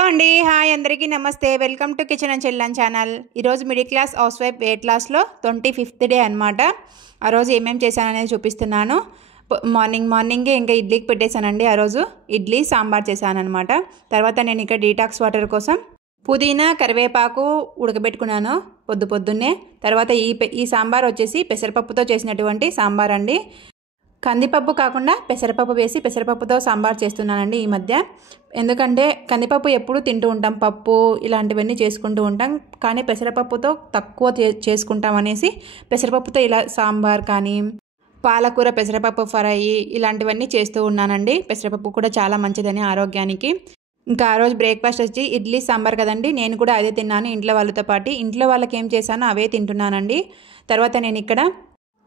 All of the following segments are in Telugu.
హలో అండి, హాయ్ అందరికీ నమస్తే. వెల్కమ్ టు కిచెన్ అండ్ చిల్లన్ ఛానల్. ఈరోజు middle class housewife weight లాస్లో 25th డే అనమాట. ఆ రోజు ఏమేమి చేశాననేది చూపిస్తున్నాను. మార్నింగే ఇంకా ఇడ్లీకి పెట్టేశానండి. ఆ రోజు ఇడ్లీ సాంబార్ చేశానమాట. తర్వాత నేను ఇక్కడ డీటాక్స్ వాటర్ కోసం పుదీనా కరివేపాకు ఉడకబెట్టుకున్నాను పొద్దున్నే. తర్వాత ఈ సాంబార్ వచ్చేసి పెసరపప్పుతో చేసినటువంటి సాంబార్ అండి. కందిపప్పు కాకుండా పెసరపప్పు వేసి పెసరపప్పుతో సాంబార్ చేస్తున్నానండి ఈ మధ్య. ఎందుకంటే కందిపప్పు ఎప్పుడు తింటూ ఉంటాం, పప్పు ఇలాంటివన్నీ చేసుకుంటూ ఉంటాం, కానీ పెసరపప్పుతో తక్కువ చేసుకుంటాం అనేసి పెసరపప్పుతో ఇలా సాంబార్ కానీ పాలకూర పెసరపప్పు ఫ్రై ఇలాంటివన్నీ చేస్తూ ఉన్నానండి. పెసరపప్పు కూడా చాలా మంచిదని ఆరోగ్యానికి. ఇంకా ఆ రోజు బ్రేక్ఫాస్ట్ వచ్చి ఇడ్లీ సాంబార్ కదండి, నేను కూడా అదే తిన్నాను ఇంట్లో వాళ్ళతో పాటు. ఇంట్లో వాళ్ళకి ఏం చేశానో అవే తింటున్నానండి. తర్వాత నేను ఇక్కడ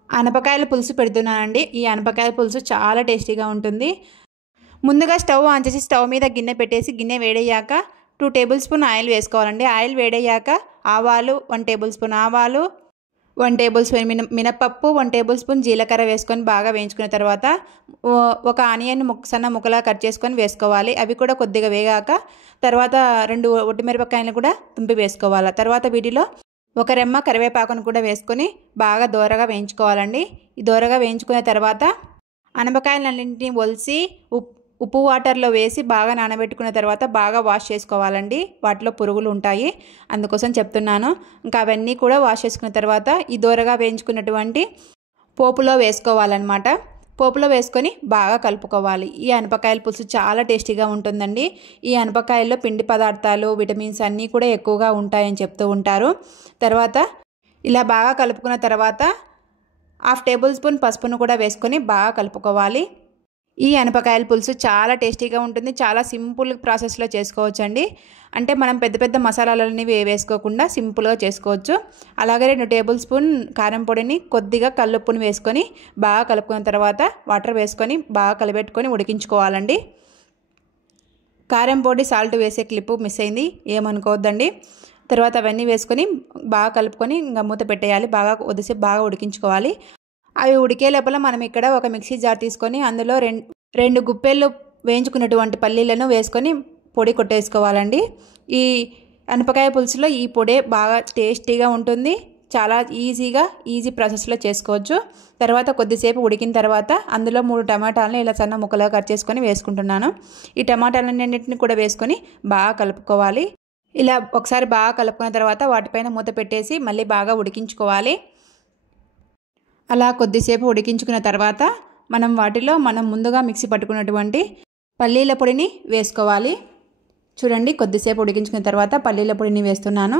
అనపకాయల పులుసు పెడుతున్నానండి. ఈ అనపకాయల పులుసు చాలా టేస్టీగా ఉంటుంది. ముందుగా స్టవ్ ఆన్ చేసి స్టవ్ మీద గిన్నె పెట్టేసి గిన్నె వేడయ్యాక 2 టేబుల్ స్పూన్ ఆయిల్ వేసుకోవాలండి. ఆయిల్ వేడయ్యాక ఆవాలు 1 టేబుల్ స్పూన్ ఆవాలు, 1 టేబుల్ స్పూన్ మినపప్పు, 1 టేబుల్ స్పూన్ జీలకర్ర వేసుకొని బాగా వేయించుకున్న తర్వాత ఒక ఆనియన్ సన్న ముక్కలా కట్ చేసుకొని వేసుకోవాలి. అవి కూడా కొద్దిగా వేగాక తర్వాత 2 ఒట్టిమిరపకాయలు కూడా తుంపి వేసుకోవాలి. తర్వాత వీటిలో ఒక రెమ్మ కరివేపాకును కూడా వేసుకొని బాగా దోరగా వేయించుకోవాలండి. ఈ దోరగా వేయించుకున్న తర్వాత అనపకాయలన్నింటినీ ఒలిసి ఉప్పు వాటర్లో వేసి బాగా నానబెట్టుకున్న తర్వాత బాగా వాష్ చేసుకోవాలండి. వాటిలో పురుగులు ఉంటాయి, అందుకోసం చెప్తున్నాను. ఇంకా అవన్నీ కూడా వాష్ చేసుకున్న తర్వాత ఈ దోరగా వేయించుకున్నటువంటి పోపులో వేసుకోవాలన్నమాట. పోపులో వేసుకొని బాగా కలుపుకోవాలి. ఈ అనపకాయల పులుసు చాలా టేస్టీగా ఉంటుందండి. ఈ అనపకాయల్లో పిండి పదార్థాలు, విటమిన్స్ అన్నీ కూడా ఎక్కువగా ఉంటాయని చెప్తూ ఉంటారు. తర్వాత ఇలా బాగా కలుపుకున్న తర్వాత 1/2 టేబుల్ స్పూన్ పసుపును కూడా వేసుకొని బాగా కలుపుకోవాలి. ఈ అనపకాయల పులుసు చాలా టేస్టీగా ఉంటుంది. చాలా సింపుల్ ప్రాసెస్లో చేసుకోవచ్చండి. అంటే మనం పెద్ద పెద్ద మసాలాలని వేసుకోకుండా సింపుల్గా చేసుకోవచ్చు. అలాగే 2 టేబుల్ స్పూన్ కారం పొడిని, కొద్దిగా కల్లుప్పుని వేసుకొని బాగా కలుపుకున్న తర్వాత వాటర్ వేసుకొని బాగా కలిపెట్టుకొని ఉడికించుకోవాలండి. కారం పొడి సాల్ట్ వేసే క్లిప్పు మిస్ అయింది, ఏమనుకోవద్దండి. తర్వాత అవన్నీ వేసుకొని బాగా కలుపుకొని ఇంకా మూత పెట్టేయాలి. బాగా కొద్దిసేపు బాగా ఉడికించుకోవాలి. అవి ఉడికే లోపల మనం ఇక్కడ ఒక మిక్సీ జార్ తీసుకొని అందులో 2 గుప్పెళ్ళు వేయించుకున్నటువంటి పల్లీలను వేసుకొని పొడి కొట్టేసుకోవాలండి. ఈ అనపకాయ పులుసులో ఈ పొడి బాగా టేస్టీగా ఉంటుంది. చాలా ఈజీ ప్రాసెస్లో చేసుకోవచ్చు. తర్వాత కొద్దిసేపు ఉడికిన తర్వాత అందులో 3 టమాటాలను ఇలా సన్న ముక్కలుగా కట్ చేసుకొని వేసుకుంటున్నాను. ఈ టమాటాలన్నింటిని కూడా వేసుకొని బాగా కలుపుకోవాలి. ఇలా ఒకసారి బాగా కలుపుకున్న తర్వాత వాటిపైన మూత పెట్టేసి మళ్ళీ బాగా ఉడికించుకోవాలి. అలా కొద్దిసేపు ఉడికించుకున్న తర్వాత మనం ముందుగా మిక్సీ పట్టుకున్నటువంటి పల్లీల పొడిని వేసుకోవాలి. చూడండి, కొద్దిసేపు ఉడికించుకున్న తర్వాత పల్లీల పొడిని వేస్తున్నాను.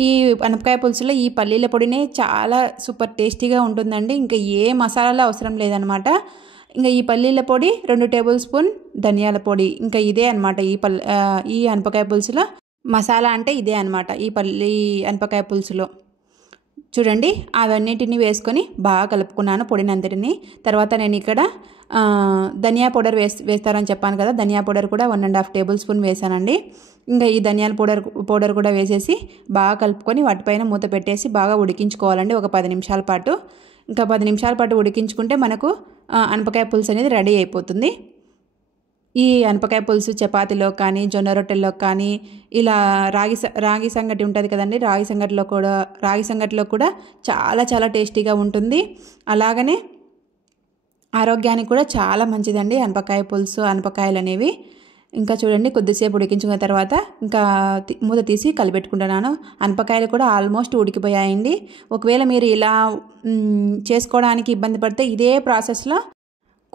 ఈ అనపకాయ పులుసులో ఈ పల్లీల పొడినే చాలా సూపర్ టేస్టీగా ఉంటుందండి. ఇంకా ఏ మసాలాలు అవసరం లేదనమాట. ఇంకా ఈ పల్లీల పొడి 2 టేబుల్ స్పూన్ ధనియాల పొడి, ఇంకా ఇదే అనమాట ఈ అనపకాయ పులుసులో మసాలా అంటే ఇదే అనమాట. ఈ అనపకాయ పులుసులో చూడండి, అవన్నిటిని వేసుకొని బాగా కలుపుకున్నాను పొడినంతటిని. తర్వాత నేను ఇక్కడ ధనియా పౌడర్ వేస్తారని చెప్పాను కదా, ధనియా పౌడర్ కూడా 1.5 టేబుల్ స్పూన్ వేసానండి. ఇంకా ఈ ధనియాల పౌడర్ కూడా వేసేసి బాగా కలుపుకొని వాటిపైన మూత పెట్టేసి బాగా ఉడికించుకోవాలండి ఒక 10 నిమిషాల పాటు. ఇంకా 10 నిమిషాల పాటు ఉడికించుకుంటే మనకు అనపకాయ పులుసు అనేది రెడీ అయిపోతుంది. ఈ అనపకాయ పులుసు చపాతీలో కానీ జొన్న రొట్టెల్లో కానీ ఇలా రాగి సంగటి ఉంటుంది కదండి, రాగి సంగటిలో కూడా చాలా చాలా టేస్టీగా ఉంటుంది. అలాగనే ఆరోగ్యానికి కూడా చాలా మంచిదండి అనపకాయ పులుసు, అనపకాయలు అనేవి. ఇంకా చూడండి, కొద్దిసేపు ఉడికించుకున్న తర్వాత ఇంకా మూత తీసి కలిపెట్టుకుంటున్నాను. అనపకాయలు కూడా ఆల్మోస్ట్ ఉడికిపోయాయండి. ఒకవేళ మీరు ఇలా చేసుకోవడానికి ఇబ్బంది పడితే ఇదే ప్రాసెస్లో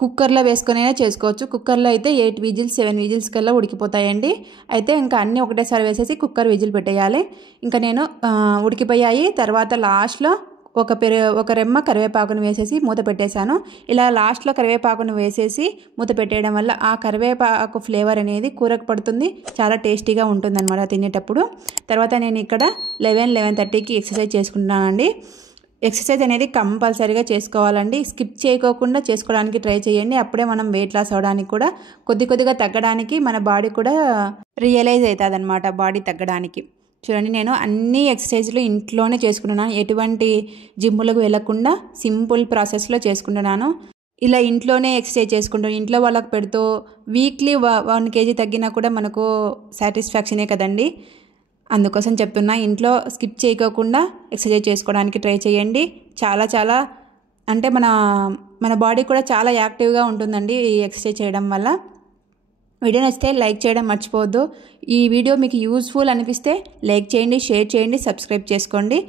కుక్కర్లో వేసుకొనైనా చేసుకోవచ్చు. కుక్కర్లో అయితే 8 విజిల్స్ 7 విజిల్స్ కల్లా ఉడికిపోతాయండి. అయితే ఇంకా అన్నీ ఒకటేసారి వేసేసి కుక్కర్ విజిల్ పెట్టేయాలి. ఇంకా నేను ఉడికిపోయాయి. తర్వాత లాస్ట్లో ఒక రెమ్మ కరివేపాకును వేసేసి మూత పెట్టేశాను. ఇలా లాస్ట్లో కరివేపాకును వేసేసి మూత పెట్టేయడం వల్ల ఆ కరివేపాకు ఫ్లేవర్ అనేది కూరకు పడుతుంది, చాలా టేస్టీగా ఉంటుంది అనమాట తినేటప్పుడు. తర్వాత నేను ఇక్కడ 11:30కి ఎక్సర్సైజ్ చేసుకుంటున్నానండి. ఎక్సర్సైజ్ అనేది కంపల్సరీగా చేసుకోవాలండి. స్కిప్ చేయకోకుండా చేసుకోవడానికి ట్రై చేయండి. అప్పుడే మనం వెయిట్ లాస్ అవ్వడానికి కూడా కొద్దిగా తగ్గడానికి మన బాడీ కూడా రియలైజ్ అవుతుంది అనమాట, బాడీ తగ్గడానికి. చూడండి, నేను అన్ని ఎక్సర్సైజ్లు ఇంట్లోనే చేసుకుంటున్నాను. ఎటువంటి జిమ్ములకు వెళ్ళకుండా సింపుల్ ప్రాసెస్లో చేసుకుంటున్నాను. ఇలా ఇంట్లోనే ఎక్సర్సైజ్ చేసుకుంటాం, ఇంట్లో వాళ్ళకి పెడుతూ వీక్లీ 1 kg తగ్గినా కూడా మనకు సాటిస్ఫాక్షనే కదండి. అందుకోసం చెప్తున్నా, ఇంట్లో స్కిప్ చేయకోకుండా ఎక్సర్సైజ్ చేసుకోవడానికి ట్రై చేయండి. చాలా చాలా అంటే మన బాడీ కూడా చాలా యాక్టివ్గా ఉంటుందండి ఈ ఎక్సర్సైజ్ చేయడం వల్ల. వీడియో నచ్చితే లైక్ చేయడం మర్చిపోవద్దు. ఈ వీడియో మీకు యూస్ఫుల్ అనిపిస్తే లైక్ చేయండి, షేర్ చేయండి, సబ్స్క్రైబ్ చేసుకోండి.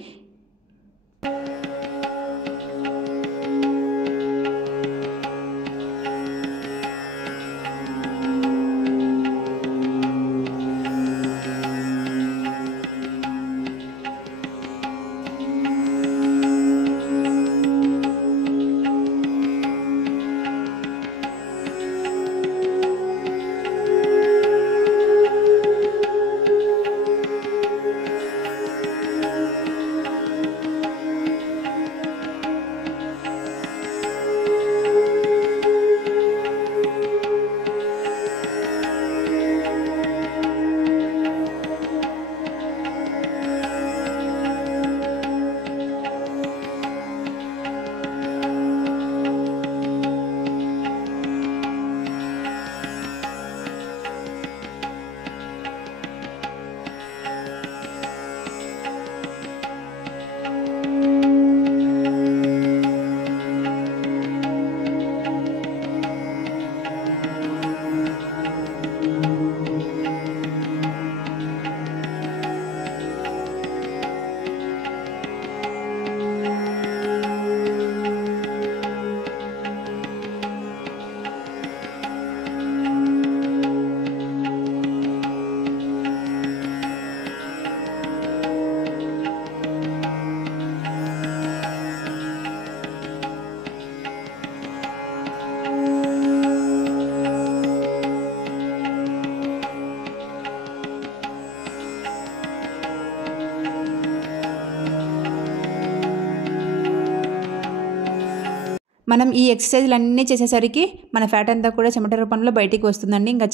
మనం ఈ ఎక్సర్సైజ్లన్నీ చేసేసరికి మన ఫ్యాట్ అంతా కూడా చెమట రూపంలో బయటికి వస్తుందండి. ఇంకా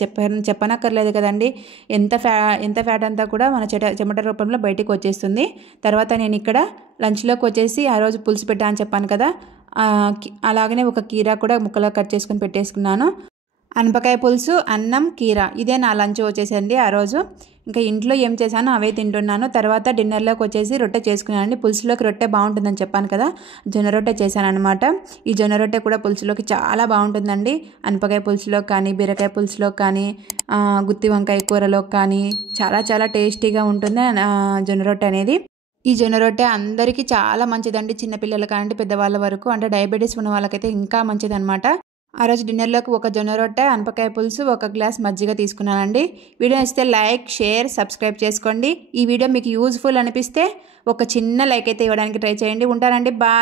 చెప్పనక్కర్లేదు కదండి, ఎంత ఫ్యాట్ అంతా కూడా మన చెమట రూపంలో బయటికి వచ్చేస్తుంది. తర్వాత నేను ఇక్కడ లంచ్లోకి వచ్చేసి ఆ రోజు పులుసు పెట్టా అని చెప్పాను కదా, అలాగనే ఒక కీరా కూడా ముక్కలా కట్ చేసుకొని పెట్టేసుకున్నాను. అనపకాయ పులుసు, అన్నం, కీరా, ఇదే నా లంచ్ వచ్చేసండి ఆ రోజు. ఇంకా ఇంట్లో ఏం చేశానో అవే తింటున్నాను. తర్వాత డిన్నర్లోకి వచ్చేసి రొట్టె చేసుకున్నానండి. పులుసులోకి రొట్టె బాగుంటుందని చెప్పాను కదా, జొన్న రొట్టె చేశాను అనమాట. ఈ జొన్న రొట్టె కూడా పులుసులోకి చాలా బాగుంటుందండి. అనపకాయ పులుసులోకి కానీ, బీరకాయ పులుసులోకి కానీ, గుత్తి వంకాయ కూరలోకి కానీ చాలా చాలా టేస్టీగా ఉంటుంది జొన్న రొట్టె అనేది. ఈ జొన్న రొట్టె అందరికీ చాలా మంచిదండి, చిన్నపిల్లల కానీ పెద్దవాళ్ళ వరకు. అంటే డయాబెటీస్ ఉన్న వాళ్ళకైతే ఇంకా మంచిది అనమాట. ఆ రోజు డిన్నర్లోకి ఒక జొన్న రొట్టె, అనపకాయ పులుసు, 1 గ్లాస్ మజ్జిగ తీసుకున్నానండి. వీడియో నచ్చితే లైక్, షేర్, సబ్స్క్రైబ్ చేసుకోండి. ఈ వీడియో మీకు యూజ్ఫుల్ అనిపిస్తే ఒక చిన్న లైక్ అయితే ఇవ్వడానికి ట్రై చేయండి. ఉంటానండి, బాయ్.